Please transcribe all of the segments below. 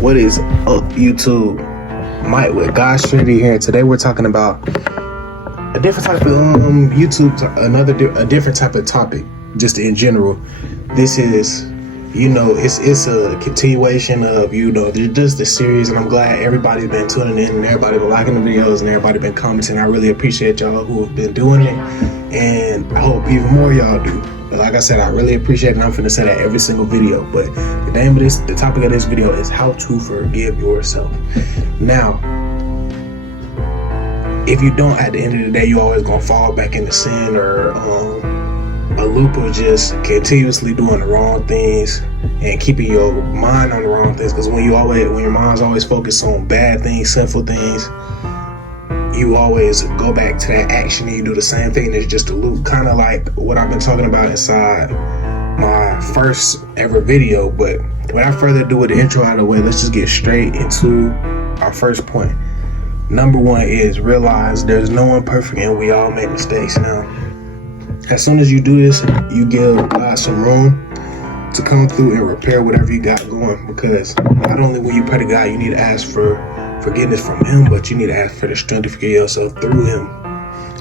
What is up, YouTube? Mike with God Trinity here. Today we're talking about a different type of a different type of topic, just in general. This is, it's a continuation of, just the series, and I'm glad everybody's been tuning in and everybody been liking the videos and everybody been commenting. I really appreciate y'all who have been doing it, and I hope even more y'all do. But like I said, I really appreciate it, and I'm finna say that every single video. But the topic of this video is how to forgive yourself. Now, if you don't, at the end of the day, you always gonna fall back into sin or a loop of just continuously doing the wrong things and keeping your mind on the wrong things. Because when your mind's always focused on bad things, sinful things, you always go back to that action and you do the same thing. It's just a loop, kind of like what I've been talking about inside my first ever video. But without further ado, with the intro out of the way, let's just get straight into our first point. Number one is realize there's no one perfect and we all make mistakes. Now, as soon as you do this, you give God some room to come through and repair whatever you got going. Because not only when you pray to God, you need to ask for forgiveness from Him, but you need to ask for the strength to forgive yourself through Him,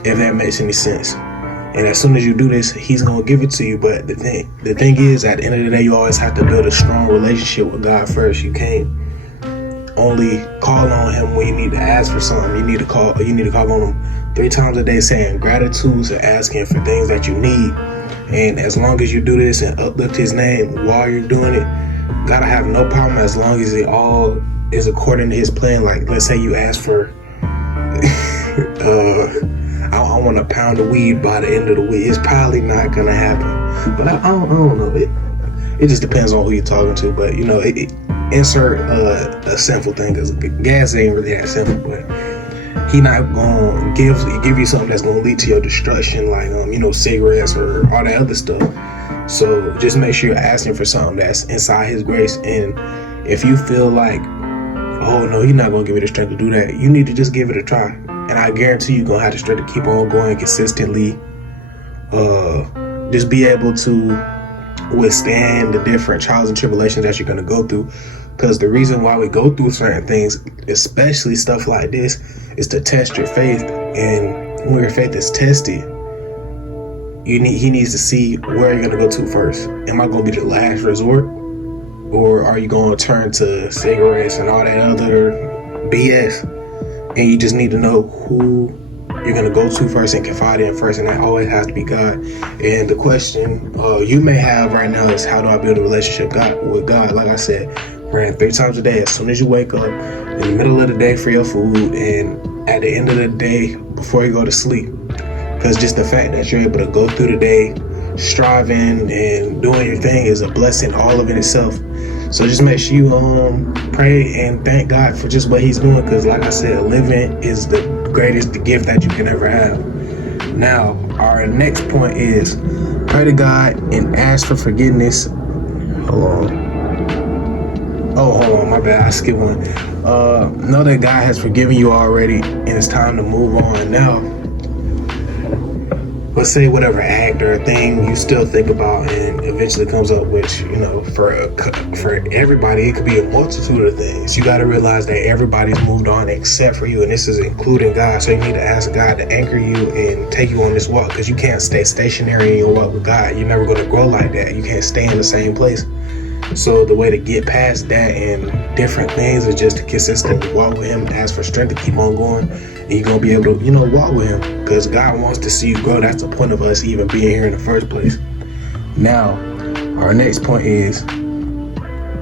if that makes any sense. And as soon as you do this, He's gonna give it to you. But the thing is, at the end of the day, you always have to build a strong relationship with God first. You can't only call on Him when you need to ask for something. You need to call on Him 3 times a day, saying gratitudes and asking for things that you need. And as long as you do this and uplift His name while you're doing it, gotta have no problem as long as it all is according to His plan. Like, let's say you ask for I want a pound of weed by the end of the week. It's probably not gonna happen. But I don't know. It just depends on who you're talking to. But insert a sinful thing, because gas ain't really that simple. But He not gonna give you something that's gonna lead to your destruction, like cigarettes or all that other stuff. So just make sure you're asking for something that's inside His grace. And if you feel like, oh no, He's not gonna give you the strength to do that, you need to just give it a try. And I guarantee you're gonna have the strength to keep on going consistently. Just be able to withstand the different trials and tribulations that you're gonna go through. Because the reason why we go through certain things, especially stuff like this, is to test your faith. And when your faith is tested, He needs to see where you're gonna go to first. Am I gonna be the last resort, or are you gonna turn to cigarettes and all that other BS? And you just need to know who you're gonna go to first and confide in first, and that always has to be God. And the question you may have right now is, how do I build a relationship with God? Like I said, praying 3 times a day, as soon as you wake up, in the middle of the day for your food, and at the end of the day before you go to sleep. Because just the fact that you're able to go through the day striving and doing your thing is a blessing all of it itself. So just make sure you pray and thank God for just what He's doing. Because like I said, living is the greatest gift that you can ever have. Now, our next point is pray to God and ask for forgiveness. Hold on, my bad, I skipped one. Know that God has forgiven you already, and it's time to move on. Now, let's say whatever act or thing you still think about and eventually comes up, which, for everybody, it could be a multitude of things. You got to realize that everybody's moved on except for you, and this is including God. So you need to ask God to anchor you and take you on this walk, because you can't stay stationary in your walk with God. You're never going to grow like that. You can't stay in the same place. So the way to get past that and different things is just to consistently walk with Him, ask for strength to keep on going, and you're going to be able to, walk with Him, because God wants to see you grow. That's the point of us even being here in the first place. Now, our next point is,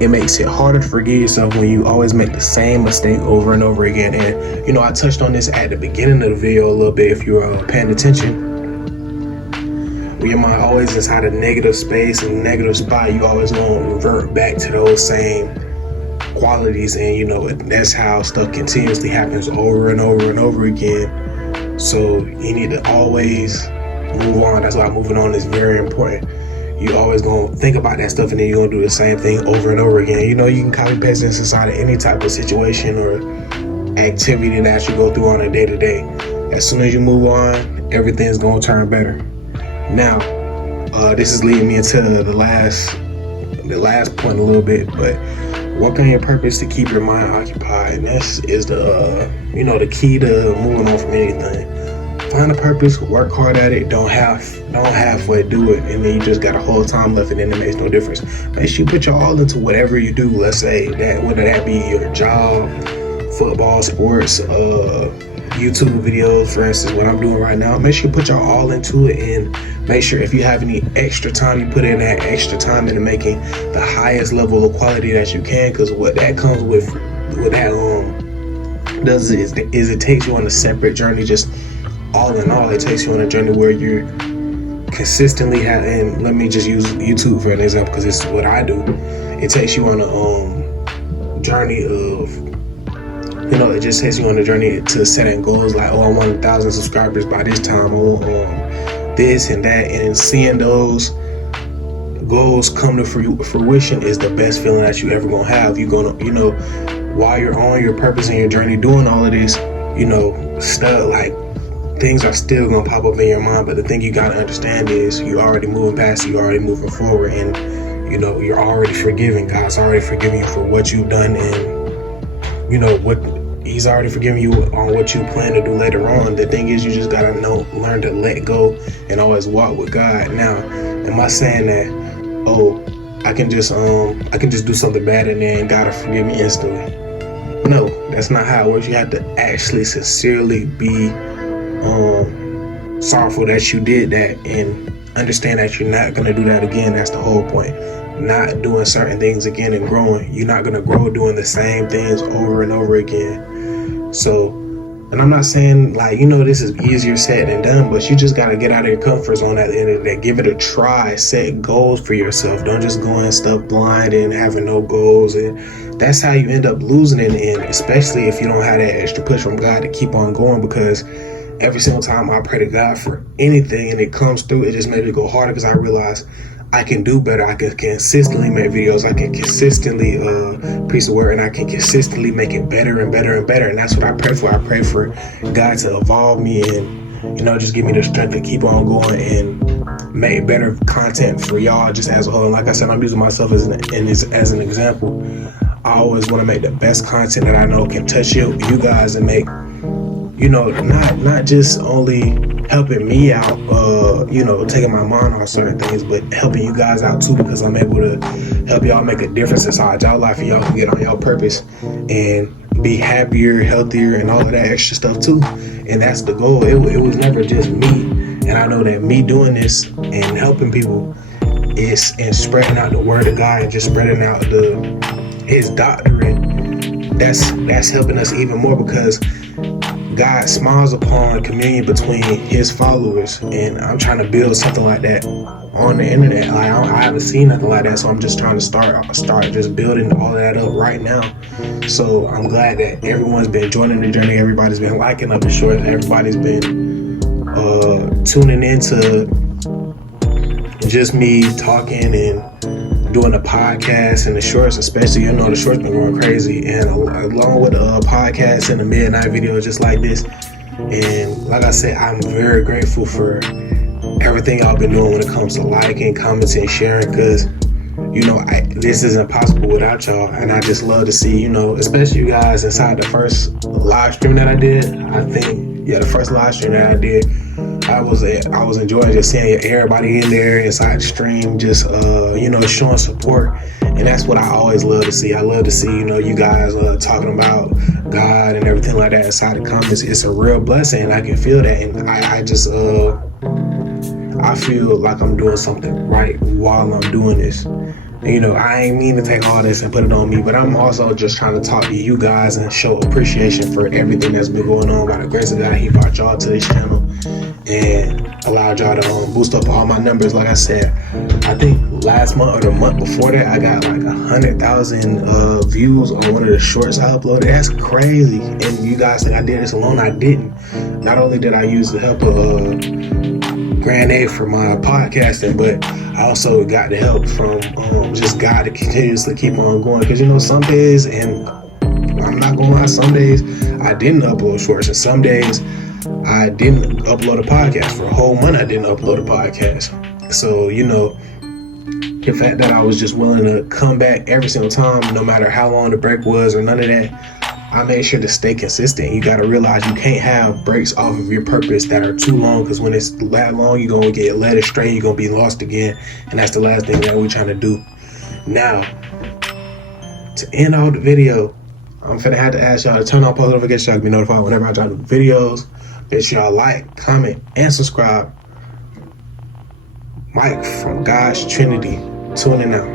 it makes it harder to forgive yourself when you always make the same mistake over and over again. And, I touched on this at the beginning of the video a little bit, if you're paying attention. When your mind always inside a negative space and negative spot, you always want to revert back to those same qualities, and that's how stuff continuously happens over and over and over again. So you need to always move on. That's why moving on is very important. You always gonna think about that stuff, and then you're gonna do the same thing over and over again. You can copy paste this inside of any type of situation or activity that you go through on a day-to-day. As soon as you move on, everything's gonna turn better. Now, this is leading me into the last point a little bit, but Work on your purpose to keep your mind occupied. And that is the key to moving on from anything. Find a purpose, work hard at it, don't halfway do it, and then you just got a whole time left, and then it makes no difference. Make sure you put your all into whatever you do. Let's say that, whether that be your job, football, sports, YouTube videos, for instance, what I'm doing right now. Make sure you put your all into it, and make sure if you have any extra time, you put in that extra time into making the highest level of quality that you can, because what that comes with that does is it takes you on a separate journey. Just all in all, it takes you on a journey where you're consistently and let me just use YouTube for an example, because it's what I do. It takes you on a journey of, it just takes you on a journey to setting goals like, I want 1,000 subscribers by this time, I want this and that, and seeing those goals come to fruition is the best feeling that you ever gonna have. You're gonna, while you're on your purpose and your journey doing all of this, stuff like, things are still gonna pop up in your mind, but the thing you gotta understand is you're already moving past it, you're already moving forward, and you're already forgiven. God's already forgiven you for what you've done, and what He's already forgiven you on what you plan to do later on. The thing is, you just gotta learn to let go and always walk with God. Now, am I saying that I can just do something bad and then God will forgive me instantly? No, that's not how it works. You have to actually sincerely be sorrowful that you did that, and understand that you're not going to do that again. That's the whole point. Not doing certain things again and growing. You're not going to grow doing the same things over and over again. So, and I'm not saying this is easier said than done, but you just got to get out of your comfort zone at the end of the day. Give it a try. Set goals for yourself. Don't just go in stuff blind and having no goals, and that's how you end up losing it. And especially if you don't have that extra push from God to keep on going, because every single time I pray to God for anything and it comes through, it just makes me go harder, because I realize I can do better. I can consistently make videos. I can consistently preach the word, and I can consistently make it better and better and better. And that's what I pray for. I pray for God to evolve me and, just give me the strength to keep on going and make better content for y'all just as a whole. And like I said, I'm using myself as an example. I always want to make the best content that I know can touch you guys and make, not just only helping me out, taking my mind off certain things, but helping you guys out too, because I'm able to help y'all make a difference inside y'all life, and y'all can get on y'all purpose and be happier, healthier, and all of that extra stuff too. And that's the goal. It was never just me, and I know that me doing this and helping people and spreading out the word of God and just spreading out His doctrine, that's helping us even more, because God smiles upon communion between His followers, and I'm trying to build something like that on the internet. I haven't seen nothing like that, so I'm just trying to start just building all of that up right now. So I'm glad that everyone's been joining the journey. Everybody's been liking up the shorts. Everybody's been tuning into just me talking and doing a podcast, and the shorts especially. The shorts been going crazy, and along with the podcast and the midnight videos just like this. And like I said, I'm very grateful for everything y'all been doing when it comes to liking, commenting, sharing, because this isn't possible without y'all. And I just love to see, especially you guys inside the first live stream that I did. The first live stream that I did, I was enjoying just seeing everybody in there inside the stream, just showing support. And that's what I always love to see. I love to see you guys talking about God and everything like that inside the comments. It's a real blessing. I can feel that, and I just I feel like I'm doing something right while I'm doing this. I ain't mean to take all this and put it on me, but I'm also just trying to talk to you guys and show appreciation for everything that's been going on. By the grace of God, He brought y'all to this channel and allowed y'all to boost up all my numbers. Like I said, I think last month or the month before that, I got like 100,000 views on one of the shorts I uploaded. That's crazy. And you guys think I did this alone? I didn't. Not only did I use the help of Grand A for my podcasting, but I also got the help from just God to continuously keep on going. Because some days, and I'm not gonna lie, some days I didn't upload shorts, and some days I didn't upload a podcast. For a whole month I didn't upload a podcast. So The fact that I was just willing to come back every single time, no matter how long the break was or none of that, I made sure to stay consistent. You got to realize you can't have breaks off of your purpose that are too long, because when it's that long, you're going to get led astray, you're going to be lost again, and that's the last thing that we're trying to do. Now, to end all the video, I'm finna have to ask y'all to turn on post notifications so y'all can be notified whenever I drop new videos. Make sure y'all like, comment, and subscribe. Mike from God's Trinity, tuning out.